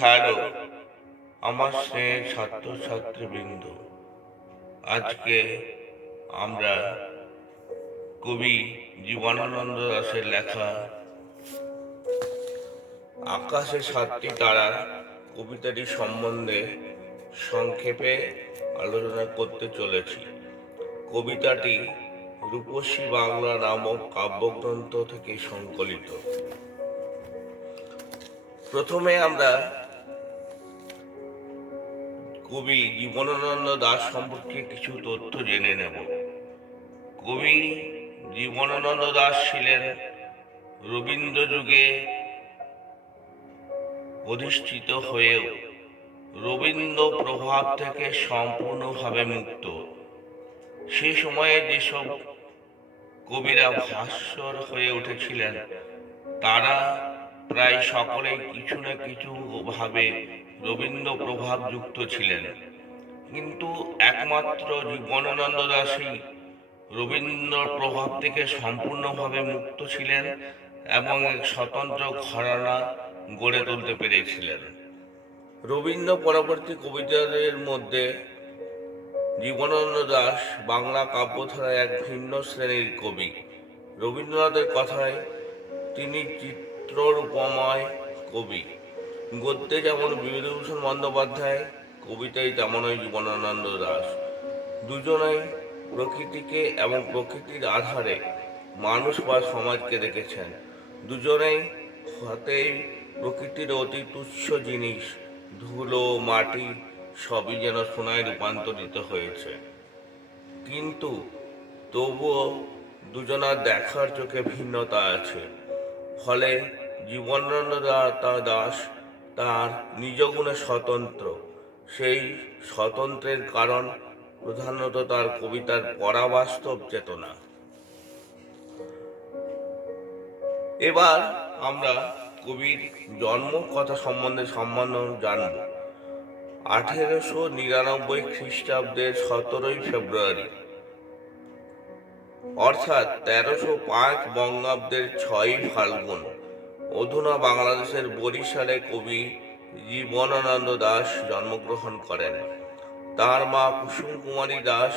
Hello, আমার স্নেহের ছাত্রছাত্রীবৃন্দ, আজকে আমরা কবি জীবনানন্দ দাশের লেখা আকাশে সাতটি তারা কবিতাটি সম্বন্ধে সংক্ষেপে আলোচনা করতে চলেছি। কবিতাটি রূপসী বাংলা নামক কাব্যগ্রন্থ থেকে সংকলিত। প্রথমে আমরা কবি জীবনানন্দ দাশ সম্পর্কে কিছু তথ্য জেনে নেব। কবি জীবনানন্দ দাশ ছিলেন রবীন্দ্র যুগে অধিষ্ঠিত হয়েও রবীন্দ্র প্রভাব থেকে সম্পূর্ণভাবে মুক্ত। সে সময়ে যেসব কবিরা ভাস্বর হয়ে উঠেছিলেন তারা প্রায় সকলেই কিছু না কিছু ভাবে রবীন্দ্র প্রভাব যুক্ত ছিলেন, কিন্তু একমাত্র জীবনানন্দ দাশই রবীন্দ্র প্রভাব থেকে সম্পূর্ণভাবে মুক্ত ছিলেন এবং এক স্বতন্ত্র ঘরানা গড়ে তুলতে পেরেছিলেন। রবীন্দ্র পরবর্তী কবিতাদের মধ্যে জীবনানন্দ দাশ বাংলা কাব্যধারায় এক ভিন্ন শ্রেণীর কবি। রবীন্দ্রনাথের কথায় তিনি চিত্ররূপময় কবি। গদ্যে যেমন বিভূতিভূষণ বন্দ্যোপাধ্যায়, কবিতায় তেমনই জীবনানন্দ দাশ। দুজনেই প্রকৃতিকে এবং প্রকৃতির আধারে মানুষ বা সমাজকে দেখেছেন। দুজনেই হাতেই প্রকৃতির অতি তুচ্ছ জিনিস, ধুলো মাটি সবই যেন সোনায় রূপান্তরিত হয়েছে, কিন্তু তবুও দুজনার দেখার চোখে ভিন্নতা আছে। ফলে জীবনানন্দ দাশ তার নিজ গুণে স্বতন্ত্র। সেই স্বতন্ত্রের কারণ প্রধানত তার কবিতার পরাবাস্তব চেতনা। এবার আমরা কবির জন্ম কথা সম্বন্ধে জানব। 1899 খ্রিস্টাব্দের 17 ফেব্রুয়ারি অর্থাৎ 1305 বঙ্গাব্দের 6 ফাল্গুন অধুনা বাংলাদেশের বরিশালে কবি জীবনানন্দ দাশ জন্মগ্রহণ করেন। তার মা কুসুম কুমারী দাস,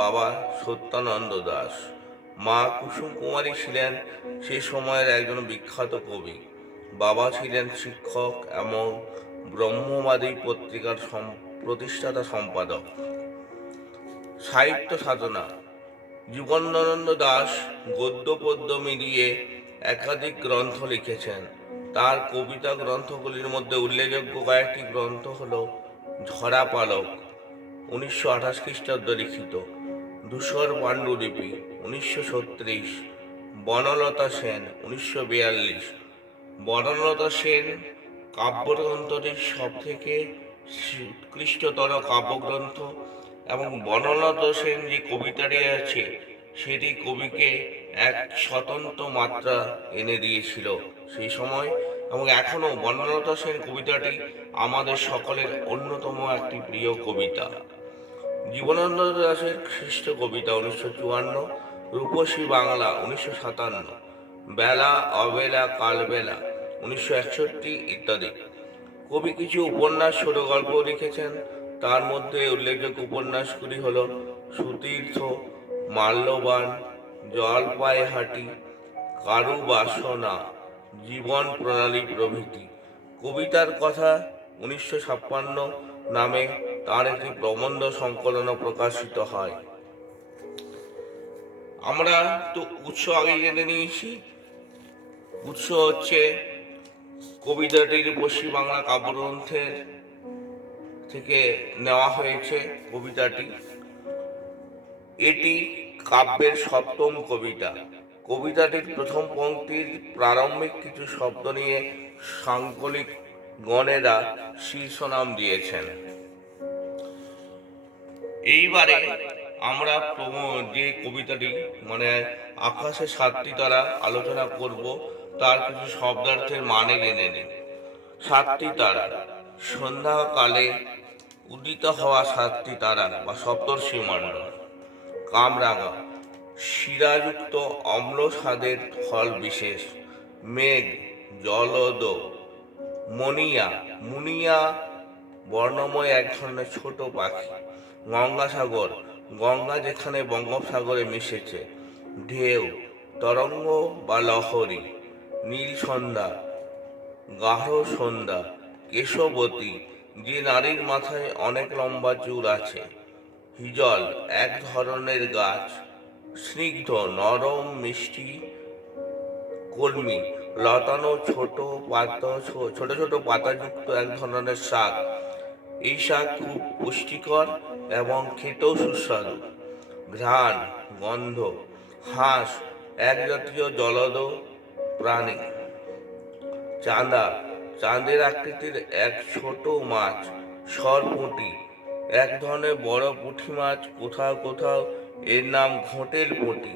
বাবা সত্যানন্দ দাস। মা কুসুম কুমারী ছিলেন সে সময়ের একজন বিখ্যাত কবি। বাবা ছিলেন শিক্ষক এবং ব্রহ্মবাদী পত্রিকার প্রতিষ্ঠাতা সম্পাদক। সাহিত্য সাধনা: জীবনানন্দ দাশ গদ্য পদ্য মিলিয়ে একাধিক গ্রন্থ লিখেছেন। তার কবিতা গ্রন্থগুলির মধ্যে উল্লেখযোগ্য কয়েকটি গ্রন্থ হল ঝরা পালক 1928 খ্রিস্টাব্দে লিখিত, ধূসর পাণ্ডুলিপি 1936, বনলতা সেন 1942। বনলতা সেন কাব্যগ্রন্থটির সব থেকে উৎকৃষ্টতর কাব্যগ্রন্থ এবং বনলতা সেন যে কবিতাটি আছে সেটি কবিকে এক স্বতন্ত্র মাত্রা এনে দিয়েছিল সেই সময়, এবং এখনো বনলতা সেন কবিতাটি আমাদের সকলের অন্যতম একটি প্রিয় কবিতা। জীবনানন্দ দাশের খ্রিস্ট কবিতা 1954, রূপসী বাংলা 1957, বেলা অবেলা কালবেলা 1961 ইত্যাদি। কবি কিছু উপন্যাস ছোট গল্প লিখেছেন। তার মধ্যে উল্লেখযোগ্য উপন্যাসগুলি হল সুতীর্থ, মাল্যবান, জলপাইহাটি, কারু বাসনা, জীবন প্রণালী প্রভৃতি। কবিতার কথা 1956 নামে তার একটি প্রবন্ধ সংকলন প্রকাশিত হয়। আমরা তো উৎস আগে জেনে নিয়েছি। উৎস হচ্ছে কবিতাটির পশ্চিম বাংলা কাব্যগ্রন্থের থেকে নেওয়া হয়েছে কবিতাটি। এটি কাব্যের 7ম কবিতা। কবিতাটির প্রথম পংক্তির প্রারম্ভিক কিছু শব্দ নিয়ে সাংকলিক গণেরা শীর্ষনাম দিয়েছেন। এইবারে আমরা যে কবিতাটি মানে আকাশে 7টি তারা আলোচনা করব, তার কিছু শব্দার্থের মানে জেনে নিন। 7টি তারা: সন্ধ্যাকালে উদিত হওয়া 7টি তারা বা সপ্তর্ষি মণ্ডল। কামরাঙা, শিরাযুক্ত অম্ল স্বাদের ফল বিশেষ। মেঘ, জলদ মনিয়া, মুনিয়া বর্ণময় এক ধরনের ছোট পাখি। গঙ্গাসাগর, গঙ্গা যেখানে বঙ্গোপসাগরে মিশেছে। ঢেউ, তরঙ্গ বা লহরী। নীল সন্ধ্যা, গাঢ় সন্ধ্যা। কেশবতী, যে নারীর মাথায় অনেক লম্বা চুল আছে। হিজল, এক ধরনের গাছ। স্নিগ্ধ, নরম, মিষ্টি। কলমি, লতানো ছোট ছোট পাতাযুক্ত এক ধরনের শাক। এই শাক খুব পুষ্টিকর এবং খেতেও সুস্বাদু। ঘ্রাণ, গন্ধ। হাঁস, এক জাতীয় জলজ প্রাণী। চাঁদা, চাঁদের আকৃতির এক ছোট মাছ। সরপুঁটি, এক ধরনের বড় পুঁটি মাছ, কোথাও কোথাও এর নাম ঘোঁটের পুঁটি।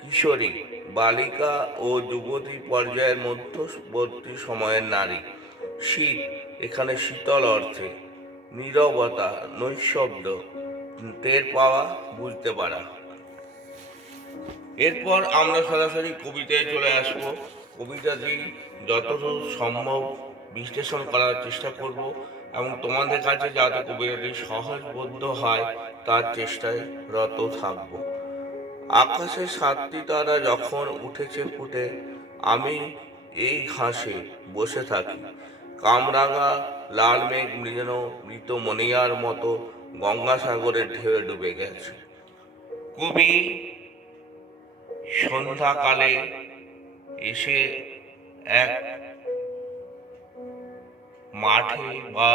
কিশোরী, বালিকা ও যুবতী পর্যায়ের মধ্যবর্তী সময়ের নারী। শীত, এখানে শীতল অর্থে। নীরবতা, নৈঃশব্দ, টের পাওয়া, বুঝতে পারা। এরপর আমরা সরাসরি কবিতায় চলে আসব। কবিতাটি যতদূর সম্ভব বিশ্লেষণ করার চেষ্টা করব এবং তোমাদের কাছে যাতে কবিতাটি সহজবোধ্য হয় তার চেষ্টায় রত থাকব। আকাশে 7টি তারা যখন উঠেছে ফুটে, আমি এই ঘাসে বসে থাকি। কামরাঙা লাল মেঘ যেন মৃত মনিয়ার মতো গঙ্গাসাগরের ঢেউয়ে ডুবে গেছে। কবি সন্ধ্যাকালে এসে এক মাঠে বা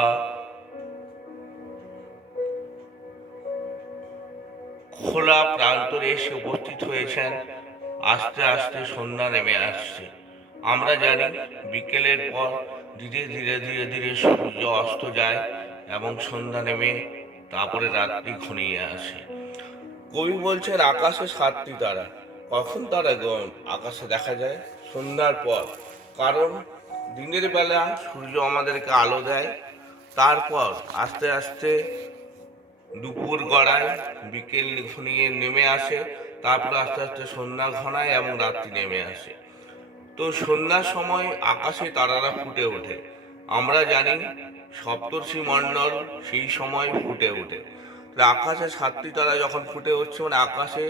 খোলা প্রান্তরে এসে উপস্থিত হয়েছেন। আস্তে আস্তে সন্ধ্যা নেমে আসছে। আমরা জানি বিকেলের পর ধীরে ধীরে ধীরে ধীরে সূর্য অস্ত যায় এবং সন্ধ্যা নেমে তারপরে রাত্রি ঘনিয়ে আসে। কবি বলছেন আকাশে 7টি তারা। কখন তারা আকাশে দেখা যায়? সন্ধ্যার পর। কারণ দিনের বেলা সূর্য আমাদেরকে আলো দেয়, তারপর আস্তে আস্তে দুপুর গড়ায়, বিকেল ঘনিয়ে নেমে আসে, তারপর আস্তে আস্তে সন্ধ্যা ঘনায় এবং রাত্রি নেমে আসে। তো সন্ধ্যার সময় আকাশে তারারা ফুটে ওঠে। আমরা জানি সপ্তর্ষি মণ্ডল সেই সময় ফুটে ওঠে। আকাশে 7টি তারা যখন ফুটে উঠছে মানে আকাশে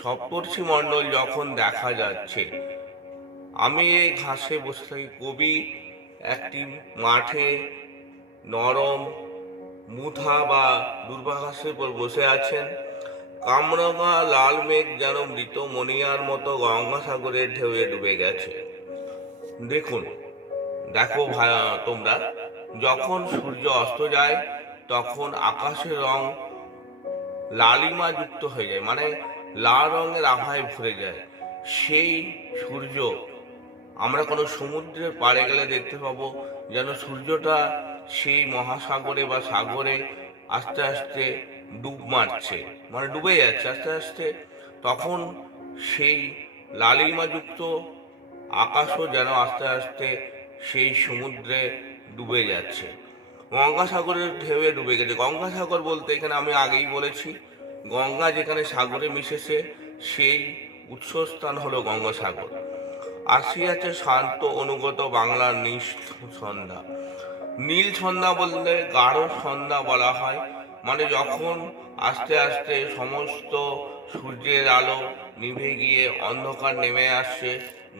সপ্তর্ষি মণ্ডল যখন দেখা যাচ্ছে। আমি এই ঘাসে বসে থাকি। কবি একটি মাঠে নরম মুথা বা দুর্বা ঘাসের উপর বসে আছেন। কামরাঙা লাল মেঘ যেন মৃত মনিয়ার মতো গঙ্গাসাগরের ঢেউয়ে ডুবে গেছে। দেখো তোমরা, যখন সূর্য অস্ত যায় তখন আকাশের রং লালিমা যুক্ত হয়ে যায়, মানে লাল রঙের আভায় ভরে যায়। সেই সূর্য আমরা কোনো সমুদ্রের পাড়ে গেলে দেখতে পাবো যেন সূর্যটা সেই মহাসাগরে বা সাগরে আস্তে আস্তে ডুব মারছে, মানে ডুবে যাচ্ছে আস্তে আস্তে। তখন সেই লালিমাযুক্ত আকাশও যেন আস্তে আস্তে সেই সমুদ্রে ডুবে যাচ্ছে। গঙ্গাসাগরের ঢেউয়ে ডুবে গেছে। গঙ্গাসাগর বলতে এখানে আমি আগেই বলেছি, গঙ্গা যেখানে সাগরে মিশেছে সেই উৎসস্থান হলো গঙ্গাসাগর। আসিয়াছে শান্ত অনুগত বাংলার নীল সন্ধ্যা। নীল সন্ধ্যা বললে গাঢ় সন্ধ্যা বলা হয়, মানে যখন আস্তে আস্তে সমস্ত সূর্যের আলো নিভে গিয়ে অন্ধকার নেমে আসছে,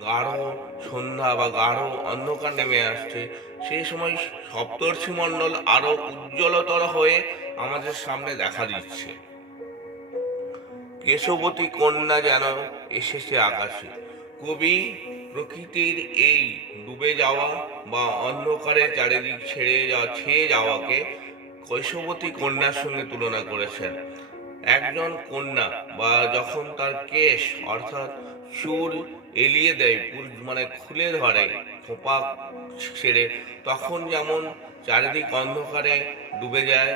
গাঢ় সন্ধ্যা বা গাঢ় অন্ধকার নেমে আসছে, সেই সময় সপ্তর্ষি মণ্ডল আরো উজ্জ্বলতর হয়ে আমাদের সামনে দেখা দিচ্ছে। কেশবতী কন্যা যেন এসেছে আকাশে। কবি প্রকৃতির এই ডুবে যাওয়া বা অন্ধকারে চারিদিক ছেয়ে যাওয়াকে কৈশবতী কন্যার সঙ্গে তুলনা করেছেন। একজন কন্যা বা যখন তার কেশ অর্থাৎ চুল এলিয়ে দেয়, মানে খুলে ধরে খোপা ছেড়ে, তখন যেমন চারিদিক অন্ধকারে ডুবে যায়,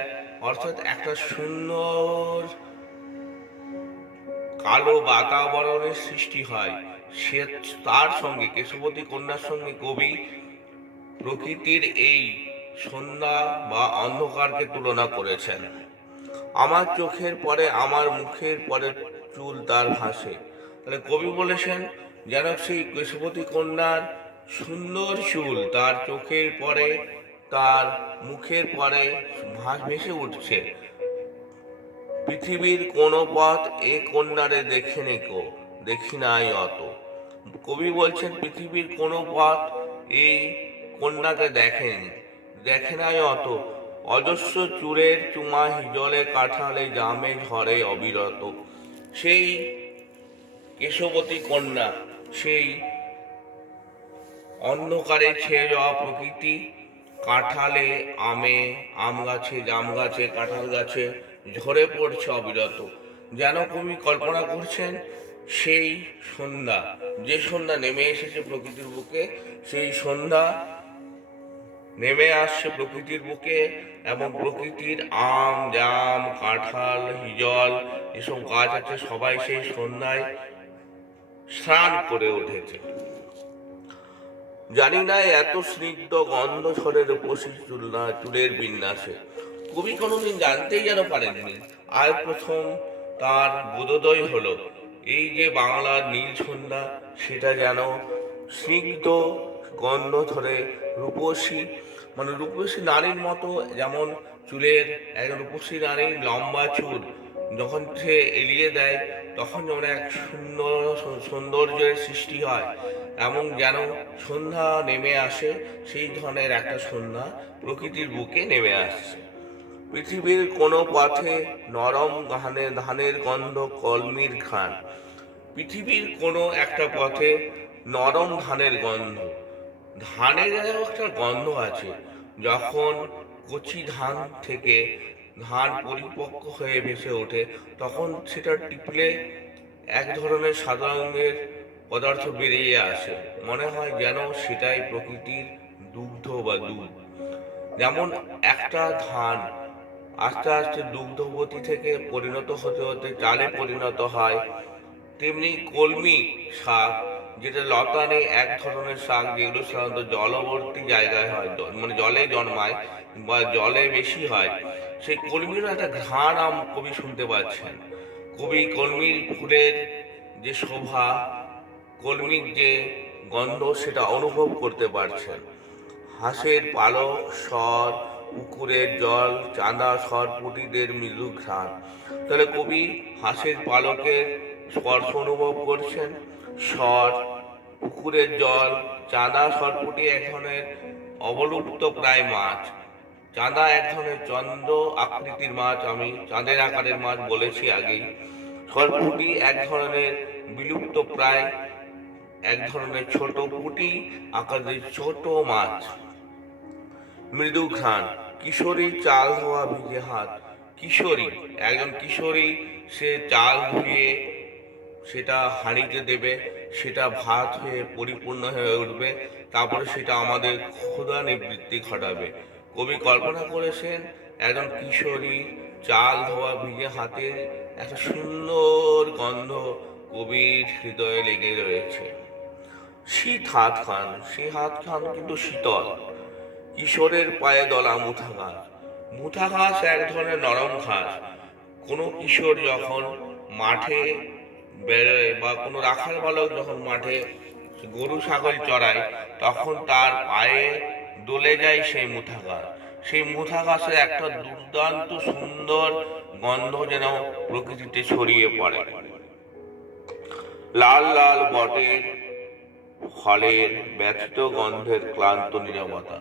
অর্থাৎ একটা সুন্দর কালো বাতাবরণের সৃষ্টি হয়। সে তার সঙ্গে কেশবতী কন্যার সঙ্গে কবি প্রকৃতির এই সন্ধ্যা বা অন্ধকারকে তুলনা করেছেন। আমার চোখের পরে আমার মুখের পরে চুল তার ভাসে। তাহলে কবি বলেছেন যেন সেই কেশবতী কন্যার সুন্দর চুল তার চোখের পরে, তার মুখের পরে ভেসে উঠছে। পৃথিবীর কোন পথ এ কন্যারে দেখেনি কো, দেখি নাই অত। কবি বলছেন পৃথিবীর কোন পথ এই কন্যাকে দেখেনি, দেখে নাই অত। অজস্র চূড়ের চুমা হিজলে কাঠালে জামে ঝরে অবিরত। সেই কেশবতী কন্যা, সেই অন্ধকারে ছেয়ে যাওয়া প্রকৃতি, কাঁঠালে, আমে, আম গাছে, জাম গাছে, কাঁঠাল গাছে ঝরে পড়ছে অবিরত। যেন কবি কল্পনা করছেন সেই সন্ধ্যা, যে সন্ধ্যা নেমে এসেছে প্রকৃতির বুকে, সেই সন্ধ্যা নেমে আসছে প্রকৃতির বুকে, এবং প্রকৃতির আম, জাম, কাঁঠাল, হিজল এসব গাছ আছে, সবাই সেই সন্ধ্যায় স্নান করে উঠেছে। জানি না এত স্নিগ্ধ গন্ধ ছড়ের উপসী চুলের বিন্যাসে। কবি কোনোদিন জানতেই যেন পারেননি, আর প্রথম তার বোধোদয় হলো এই যে বাংলার নীল সন্ধ্যা, সেটা যেন স্নিগ্ধ গন্ধ ধরে রূপসী, মানে রূপসী নারীর মতো, যেমন চুলের একজন রূপসী নারীর লম্বা চুল যখন সে এলিয়ে দেয় তখন যেমন এক সুন্দর সৌন্দর্যের সৃষ্টি হয়, এমন যেন সন্ধ্যা নেমে আসে, সেই ধরনের একটা সন্ধ্যা প্রকৃতির বুকে নেমে আসছে। পৃথিবীর কোনো পথে নরম ধানের গন্ধ কলমির ঘ্রাণ। পৃথিবীর কোনো একটা পথে নরম ধানের গন্ধ, ধানের একটা গন্ধ আছে। যখন কচি ধান থেকে ধান পরিপক্ক হয়ে ভেসে ওঠে, তখন সেটা টিপলে এক ধরনের সাদা রঙের পদার্থ বেরিয়ে আসে, মনে হয় যেন সেটাই প্রকৃতির দুগ্ধ বা দুধ। যেমন একটা ধান আস্তে আস্তে দুগ্ধবতী থেকে পরিণত হতে হতে চালে পরিণত হয়, তেমনি কলমি শাক, যেটা লতানে এক ধরনের শাক, যেগুলো সাধারণত জলবর্তী জায়গায় হয়, মানে জলে জন্মায় বা জলে বেশি হয়, সেই কলমিরও একটা ঘ্রাণ কবি শুনতে পাচ্ছেন। কবি কলমির ফুলের যে শোভা, কলমির যে গন্ধ, সেটা অনুভব করতে পারছেন। হাঁসের পালক স্বর, পুকুরের জল, চাঁদা সরপুটিদের মৃদু ঘ্রাণ। তাহলে কবি হাঁসের পালকের স্পর্শ অনুভব করছেন, স্বর, পুকুরের জল, চাঁদা সরপুটি এক ধরনের অবলুপ্ত প্রায় মাছ। চাঁদা এক ধরনের চন্দ্র আকৃতির মাছ, আমি চাঁদের আকারের মাছ বলেছি আগেই। সরপুটি এক ধরনের বিলুপ্ত প্রায় এক ধরনের ছোট পুঁটি আকারের ছোট মাছ। মৃদু ঘ্রাণ, কিশোরী চাল ধোয়া ভিজে হাত। কিশোরী, একজন কিশোরী, সে চাল ধুয়ে সেটা হাঁড়িতে দেবে, সেটা ভাত হয়ে পরিপূর্ণ হয়ে উঠবে, তারপরে সেটা আমাদের ক্ষুধা নিবৃত্তি ঘটাবে। কবি কল্পনা করেছেন একজন কিশোরী চাল ধোয়া ভিজে হাতের একটা সুন্দর গন্ধ কবির হৃদয়ে লেগে রয়েছে। শীত হাত খান, সেই হাত খান কিন্তু শীতল। কিশোরের পায়ে দলা মুথা ঘাস। মুথা ঘাস এক ধরনের নরম ঘাস। কোনো কিশোর যখন মাঠে বেরোয় বা কোনো রাখাল বালক যখন মাঠে গরু ছাগল চড়ায়, তখন তার পায়ে দলে যায় সেই মুথা ঘাস। সেই মুথা ঘাসের একটা দুর্দান্ত সুন্দর গন্ধ যেন প্রকৃতিতে ছড়িয়ে পড়ে। লাল লাল বটের ফলের ব্যথিত গন্ধের ক্লান্ত নীরবতা।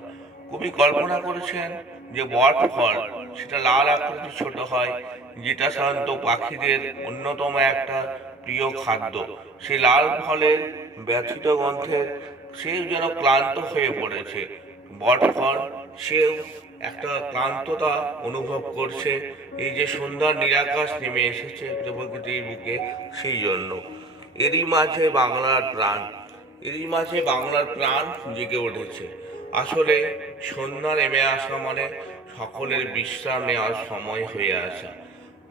কবি কল্পনা করেছেন যে বট ফল, সেটা লাল আকৃতির ছোট হয়, যেটা সাধারণত পাখিদের অন্যতম একটা প্রিয় খাদ্য। সেই লাল ফলের ব্যথিত গন্ধে সেও যেন ক্লান্ত হয়ে পড়েছে। বট ফল, সেও একটা ক্লান্ততা অনুভব করছে, এই যে সন্ধ্যার নিরাকাশ নেমে এসেছে প্রকৃতির বুকে, সেই জন্য। এরই মাঝে বাংলার প্রাণ, এরই মাঝে বাংলার প্রাণ জেগে উঠেছে। আসলে সন্ধ্যা নেমে আসা মানে সকলের বিশ্রাম নেওয়ার সময় হয়ে আসা।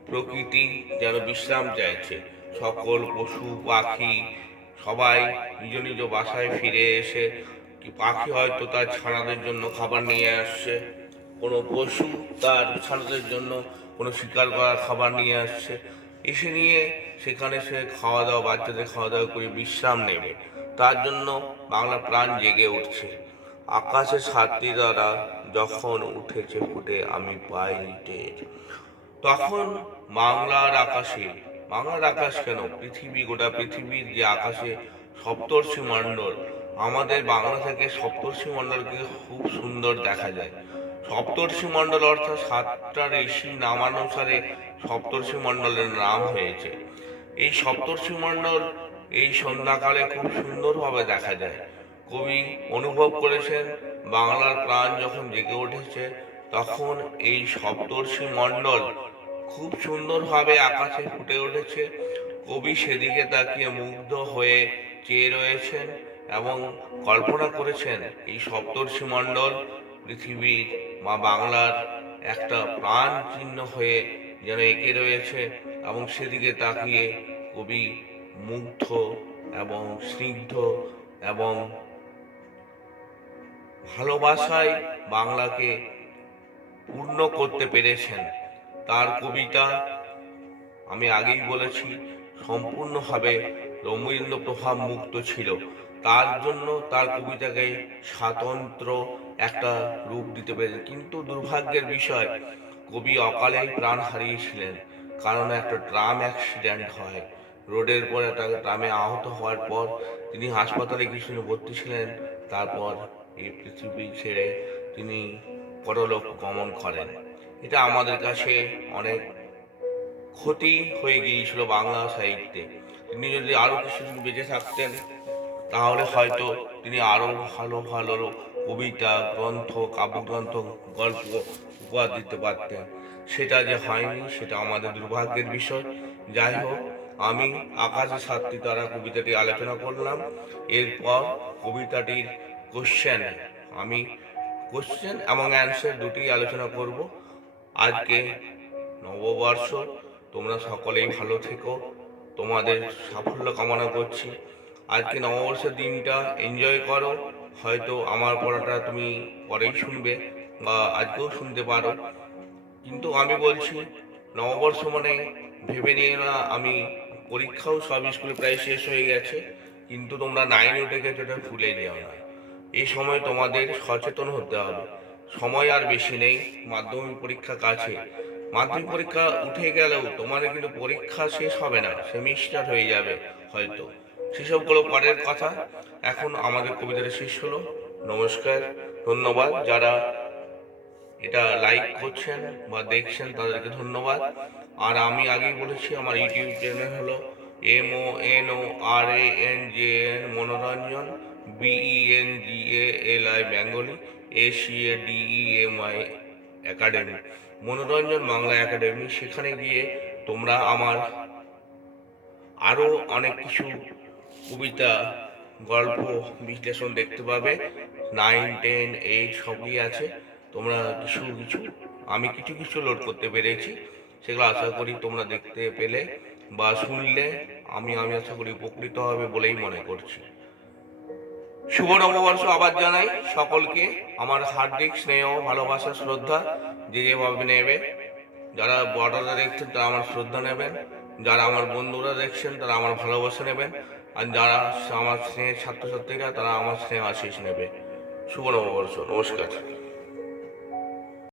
প্রকৃতি যেন বিশ্রাম চাইছে, সকল পশু পাখি সবাই নিজ নিজ বাসায় ফিরে এসে, কি পাখি হয়তো তার ছানাদের জন্য খাবার নিয়ে আসছে, কোনো পশু তার ছানাদের জন্য কোনো শিকার করা খাবার নিয়ে আসছে, নিয়ে সেখানে সে খাওয়া দাওয়া, বাচ্চাদের খাওয়া দাওয়া করে বিশ্রাম নেবে। তার জন্য বাংলা প্রাণ জেগে উঠছে। আকাশে সাতটি তারা যখন উঠেছে ফুটে আমি পাই টের। তখন বাংলার আকাশ কেন, পৃথিবী, গোটা পৃথিবীর যে আকাশে সপ্তর্ষি মণ্ডল, আমাদের বাংলা থেকে সপ্তর্ষি মণ্ডলকে খুব সুন্দর দেখা যায়। সপ্তর্ষি মণ্ডল অর্থাৎ সাতটা ঋষি নামানুসারে সপ্তর্ষি মণ্ডলের নাম হয়েছে। এই সপ্তর্ষি মণ্ডল এই সন্ধ্যাকালে খুব সুন্দরভাবে দেখা যায়। কবি অনুভব করেছেন বাংলার প্রাণ যখন জেগে উঠেছে তখন এই সপ্তর্ষি মণ্ডল খুব সুন্দরভাবে আকাশে ফুটে উঠেছে। কবি সেদিকে তাকিয়ে মুগ্ধ হয়ে চেয়ে রয়েছেন এবং কল্পনা করেছেন এই সপ্তর্ষি মণ্ডল পৃথিবীর মা বাংলার একটা প্রাণ চিহ্ন হয়ে যেন এঁকে রয়েছে, এবং সেদিকে তাকিয়ে কবি মুগ্ধ এবং স্নিগ্ধ এবং ভালোবাসায় বাংলাকে পূর্ণ করতে পেরেছেন। তার কবিতা আমি আগেই বলেছি সম্পূর্ণভাবে রবীন্দ্র প্রভাব মুক্ত ছিল। তার জন্য তার কবিতাকে স্বাতন্ত্র একটা রূপ দিতে পেরেছে। কিন্তু দুর্ভাগ্যের বিষয়, কবি অকালেই প্রাণ হারিয়েছিলেন, কারণ একটা ট্রাম অ্যাক্সিডেন্ট হয়। রোডের পর একটা ট্রামে আহত হওয়ার পর তিনি হাসপাতালে কিছুদিন ভর্তি ছিলেন। তারপর এই পৃথিবী ছেড়ে তিনি পরলোক গমন করেন। এটা আমাদের কাছে অনেক ক্ষতি হয়ে গিয়েছিল বাংলা সাহিত্যে। তিনি যদি আরো কিছুদিন বেঁচে থাকতেন তাহলে হয়তো তিনি আরো ভালো ভালো কবিতা, গ্রন্থ, কাব্যগ্রন্থ, গল্প উপহার দিতে পারতেন। সেটা যে হয়নি সেটা আমাদের দুর্ভাগ্যের বিষয়। যাই হোক, আমি আকাশে সাতটি তারা কবিতাটি আলোচনা করলাম। এরপর কবিতাটির আমি কোশ্চেন এবং অ্যান্সার দুটি আলোচনা করব। আজকে নববর্ষ, তোমরা সকলেই ভালো থেকো, তোমাদের সাফল্য কামনা করছি। আজকে নববর্ষের দিনটা এনজয় করো। হয়তো আমার পড়াটা তুমি পরেই শুনবে বা আজকেও শুনতে পারো, কিন্তু আমি বলছি নববর্ষ মানে ভেবে নিয়ে না আমি পরীক্ষাও সব স্কুলে প্রায় শেষ হয়ে গেছে, কিন্তু তোমরা 9 উঠে গেছো, এটা ভুলে যেও না। এই সময় তোমাদের সচেতন হতে হবে। সময় আর বেশি নেই, মাধ্যমিক পরীক্ষা কাছে। মাধ্যমিক পরীক্ষা উঠে গেলেও তোমাদের কিন্তু পরীক্ষা শেষ হবে না, সেমিস্টার হয়ে যাবে হয়তো। সেসবগুলো পরের কথা। এখন আমাদের কবিতাটা শেষ হলো। নমস্কার, ধন্যবাদ। যারা এটা লাইক করছেন বা দেখছেন তাদেরকে ধন্যবাদ। আর আমি আগেই বলেছি আমার ইউটিউব চ্যানেল হলো MONORANJN মনোরঞ্জন, BENGALI বেঙ্গলি, ACADEMI একাডেমি, মনোরঞ্জন বাংলা একাডেমি। সেখানে গিয়ে তোমরা আমার আরো অনেক কিছু কবিতা, গল্প, বিশ্লেষণ দেখতে পাবে। 9, 10, 8 সবই আছে। তোমরা আমি কিছু কিছু লোড করতে পেরেছি, সেগুলো আশা করি তোমরা দেখতে পেলে বা শুনলে আমি আশা করি উপকৃত হবে বলেই মনে করছি। শুভ নববর্ষ আবার জানাই সকলকে আমার হার্দিক স্নেহ, ভালোবাসা, শ্রদ্ধা। যে যেভাবে নেবে, যারা বড়রা দেখছেন তারা আমার শ্রদ্ধা নেবেন, যারা আমার বন্ধুরা দেখছেন তারা আমার ভালোবাসা নেবেন, আর যারা আমার স্নেহের ছাত্রছাত্রীরা তারা আমার স্নেহ আশিস নেবে। শুভ নববর্ষ, নমস্কার।